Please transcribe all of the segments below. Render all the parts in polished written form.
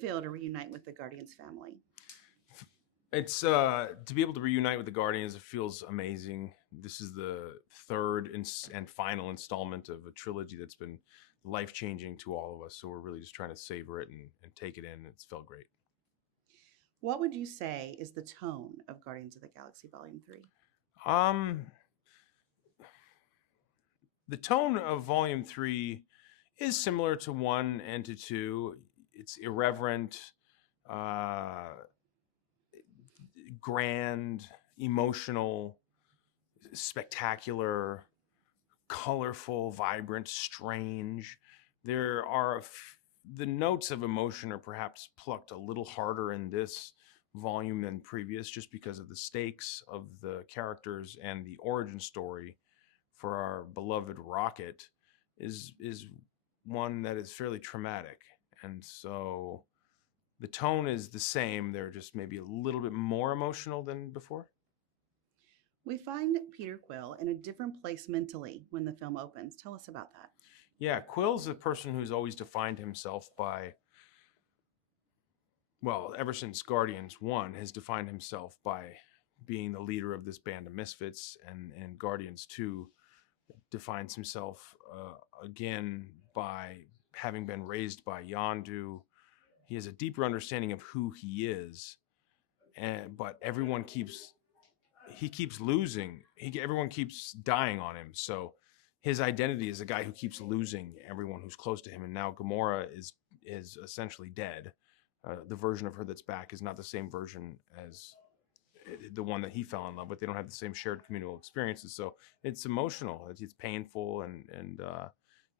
feel to reunite with the Guardians family? It's to be able to reunite with the Guardians. It feels amazing. This is the third and final installment of a trilogy that's been life changing to all of us. So we're really just trying to savor it and take it in. It's felt great. What would you say is the tone of Guardians of the Galaxy Volume 3? Um, the tone of Volume Three is similar to one and to two. It's irreverent, uh, grand, emotional, spectacular, colorful, vibrant, strange. There are the notes of emotion are perhaps plucked a little harder in this volume than previous, just because of the stakes of the characters and the origin story for our beloved Rocket is one that is fairly traumatic, and so the tone is the same. They're just maybe a little bit more emotional than before. We find Peter Quill in a different place mentally when the film opens. Tell us about that. Yeah, Quill's a person who's always defined himself by, well, ever since Guardians 1, has defined himself by being the leader of this band of misfits, and Guardians 2 defines himself again by having been raised by Yondu. He has a deeper understanding of who he is, but everyone keeps he keeps losing. Everyone keeps dying on him. So his identity is a guy who keeps losing everyone who's close to him. And now Gamora is essentially dead. The version of her that's back is not the same version as the one that he fell in love with. They don't have the same shared communal experiences. So it's emotional. It's painful, and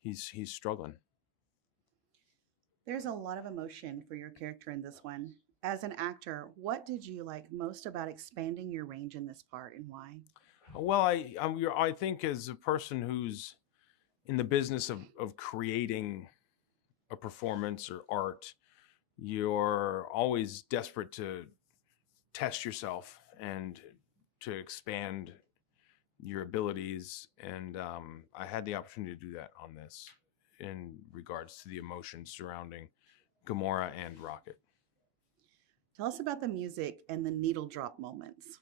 he's struggling. There's a lot of emotion for your character in this one. As an actor, what did you like most about expanding your range in this part and why? Well, I think as a person who's in the business of creating a performance or art, you're always desperate to test yourself and to expand your abilities. And I had the opportunity to do that on this in regards to the emotions surrounding Gamora and Rocket. Tell us about the music and the needle drop moments.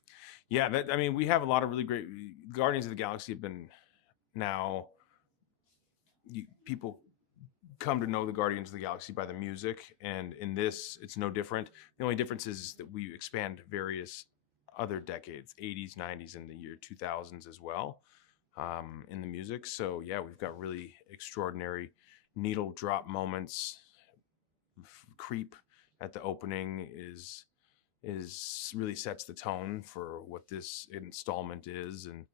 Yeah, I mean, we have a lot of really great Guardians of the Galaxy have been now. People come to know the Guardians of the Galaxy by the music, and in this, it's no different. The only difference is that we expand various other decades, 80s, 90s, and the year 2000s as well, in the music. So yeah, we've got really extraordinary needle drop moments. Creep at the opening is really sets the tone for what this installment is, and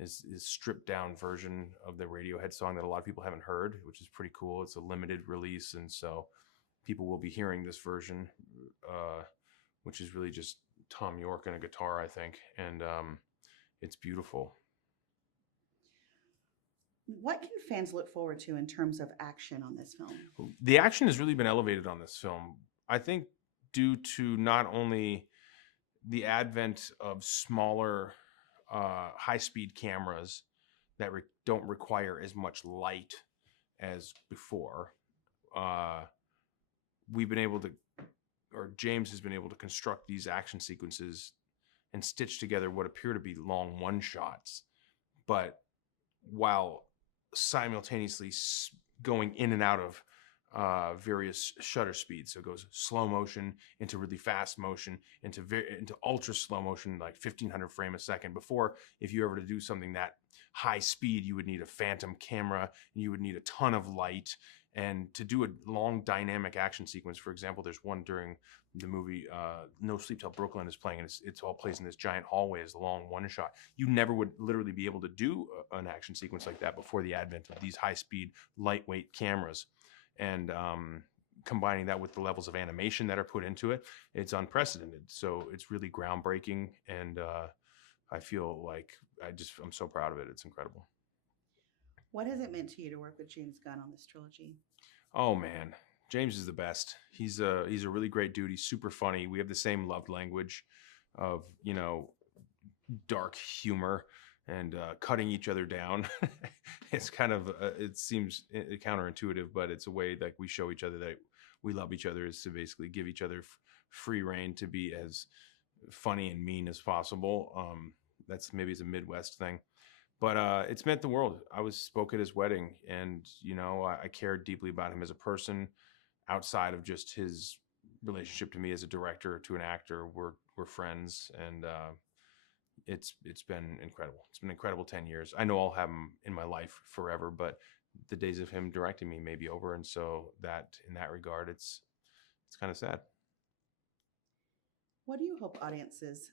is stripped down version of the Radiohead song that a lot of people haven't heard, which is pretty cool. It's a limited release, and so people will be hearing this version, which is really just Tom York and a guitar, I think, and it's beautiful. What can fans look forward to in terms of action on this film? The action has really been elevated on this film, I think, due to not only the advent of smaller, high-speed cameras that don't require as much light as before. Uh, we've been able to, or James has been able to construct these action sequences and stitch together what appear to be long one shots, but while simultaneously going in and out of various shutter speeds. So it goes slow motion into really fast motion into ultra slow motion, like 1500 frame a second. Before, if you ever to do something that high speed, you would need a phantom camera and you would need a ton of light. And to do a long dynamic action sequence, for example, there's one during the movie No Sleep Till Brooklyn is playing, and it's all plays in this giant hallway as a long one shot. You never would literally be able to do an action sequence like that before the advent of these high speed, lightweight cameras. And combining that with the levels of animation that are put into it, it's unprecedented. So it's really groundbreaking, and I feel like I'm so proud of it. It's incredible. What has it meant to you to work with James Gunn on this trilogy? Oh man, James is the best. He's a really great dude. He's super funny. We have the same love language of, dark humor and cutting each other down. It's kind of it seems counterintuitive, but it's a way like we show each other that we love each other is to basically give each other free reign to be as funny and mean as possible. That's maybe it's a Midwest thing, but it's meant the world. I spoke at his wedding, and I cared deeply about him as a person outside of just his relationship to me as a director to an actor. We're friends, and it's been incredible. It's been an incredible 10 years. I know I'll have him in my life forever, but the days of him directing me may be over, and so that in that regard, it's kind of sad. What do you hope audiences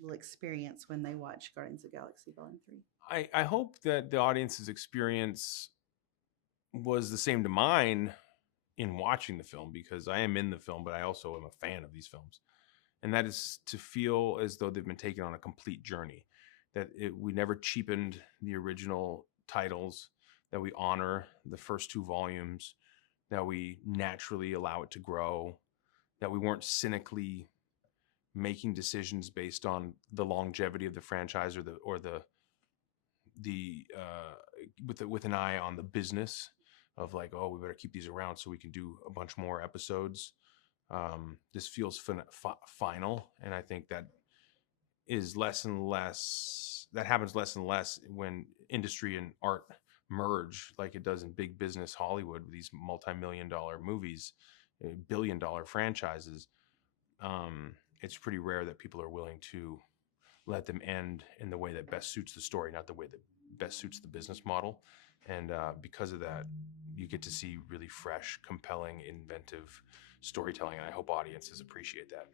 will experience when they watch Guardians of the Galaxy Volume 3? I hope that the audience's experience was the same to mine in watching the film, because I am in the film, but I also am a fan of these films. And that is to feel as though they've been taken on a complete journey, that we never cheapened the original titles, that we honor the first two volumes, that we naturally allow it to grow, that we weren't cynically making decisions based on the longevity of the franchise with an eye on the business of like, oh, we better keep these around so we can do a bunch more episodes. This feels final, and I think that is less and less. That happens less and less when industry and art merge, like it does in big business Hollywood with these multi-million-dollar movies, billion-dollar franchises. It's pretty rare that people are willing to let them end in the way that best suits the story, not the way that best suits the business model. And because of that, you get to see really fresh, compelling, inventive storytelling, and I hope audiences appreciate that.